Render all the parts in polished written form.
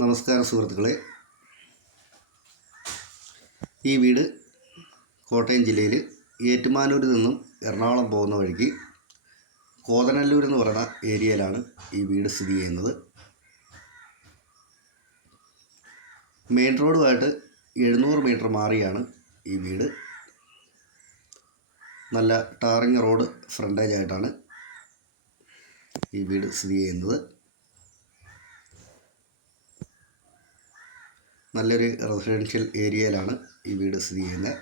നമസ്കാരം സുഹൃത്തുക്കളെ. ഈ വീട് കോട്ടയം ജില്ലയിൽ ഏറ്റുമാനൂരിൽ നിന്നും എറണാകുളം പോകുന്ന വഴിക്ക് കോതനല്ലൂർ എന്ന് പറയുന്ന ഏരിയയിലാണ് ഈ വീട് സ്ഥിതി ചെയ്യുന്നത്. മെയിൻ റോഡുമായിട്ട് 700 മീറ്റർ മാറിയാണ് ഈ വീട്. നല്ല ടാറിങ് റോഡ് ഫ്രണ്ടേജ് ആയിട്ടാണ് ഈ വീട് സ്ഥിതി ചെയ്യുന്നത്. നല്ലൊരു റെസിഡൻഷ്യൽ ഏരിയയിലാണ് ഈ വീട് സ്ഥിതി ചെയ്യുന്നത്.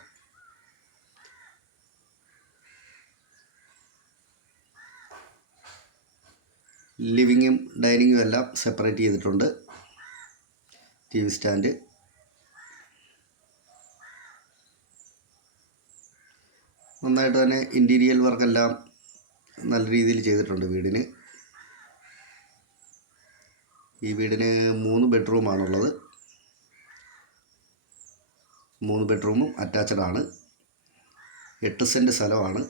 ലിവിങ്ങും ഡൈനിങ്ങും എല്ലാം സെപ്പറേറ്റ് ചെയ്തിട്ടുണ്ട്. ടി വി സ്റ്റാൻഡ്, നന്നായിട്ട് തന്നെ ഇൻറ്റീരിയൽ വർക്കെല്ലാം നല്ല രീതിയിൽ ചെയ്തിട്ടുണ്ട് വീടിന്. ഈ വീടിന് 3 ബെഡ്റൂമാണുള്ളത്. 3 ബെഡ്റൂമും അറ്റാച്ച്ഡ് ആണ്. 8 സെൻറ്റ് സ്ഥലമാണ്.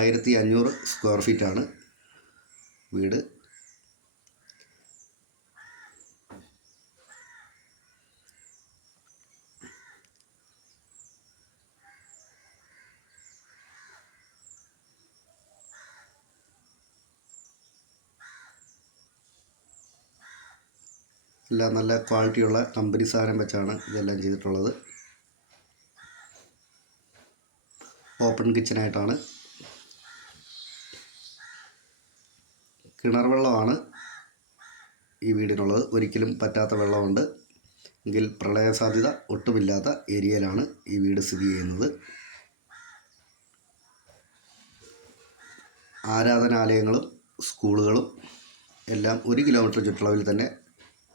1500 സ്ക്വയർ ഫീറ്റാണ് വീട്. എല്ലാം നല്ല ക്വാളിറ്റിയുള്ള കമ്പനി സാധനം വെച്ചാണ് ഇതെല്ലാം ചെയ്തിട്ടുള്ളത്. ഓപ്പൺ കിച്ചനായിട്ടാണ്. കിണർ വെള്ളമാണ് ഈ വീടിനുള്ളത്. ഒരിക്കലും പറ്റാത്ത വെള്ളമുണ്ട്. എങ്കിൽ പ്രളയ സാധ്യത ഒട്ടുമില്ലാത്ത ഏരിയയിലാണ് ഈ വീട് സ്ഥിതി ചെയ്യുന്നത്. ആരാധനാലയങ്ങളും സ്കൂളുകളും എല്ലാം 1 കിലോമീറ്റർ ചുറ്റളവിൽ തന്നെ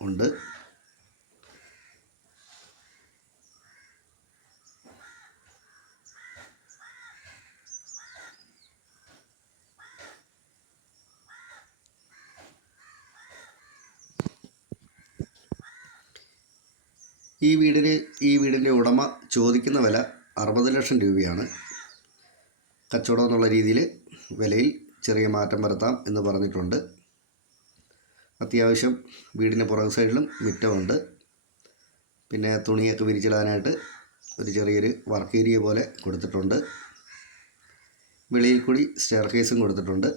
ഉണ്ട്. ഈ വീടിൻ്റെ ഉടമ ചോദിക്കുന്ന വില 60 ലക്ഷം രൂപയാണ്. കച്ചവടം എന്നുള്ള രീതിയിൽ വിലയിൽ ചെറിയ മാറ്റം വരുത്താം എന്ന് പറഞ്ഞിട്ടുണ്ട്. അത്യാവശ്യം വീടിൻ്റെ പുറകു സൈഡിലും മുറ്റമുണ്ട്. പിന്നെ തുണിയൊക്കെ വിരിച്ചിടാനായിട്ട് ഒരു ചെറിയൊരു വർക്ക് ഏരിയ പോലെ കൊടുത്തിട്ടുണ്ട്. വെളിയിൽ കൂടി സ്റ്റെയർ കേസും കൊടുത്തിട്ടുണ്ട്.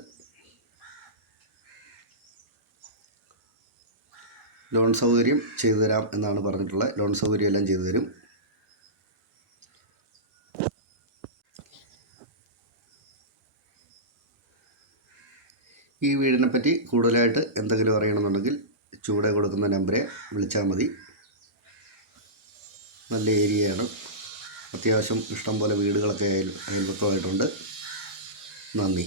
ലോൺ സൗകര്യം ചെയ്തു തരാം എന്നാണ് പറഞ്ഞിട്ടുള്ളത്. ലോൺ സൗകര്യം എല്ലാം ചെയ്തു തരും. ഈ വീടിനെ പറ്റി കൂടുതലായിട്ട് എന്തെങ്കിലും അറിയണമെന്നുണ്ടെങ്കിൽ ചുവടെ കൊടുക്കുന്ന നമ്പറെ വിളിച്ചാൽ മതി. നല്ല ഏരിയയാണ്. അത്യാവശ്യം ഇഷ്ടംപോലെ വീടുകളൊക്കെ അയൽപക്കമായിട്ടുണ്ട്. നന്ദി.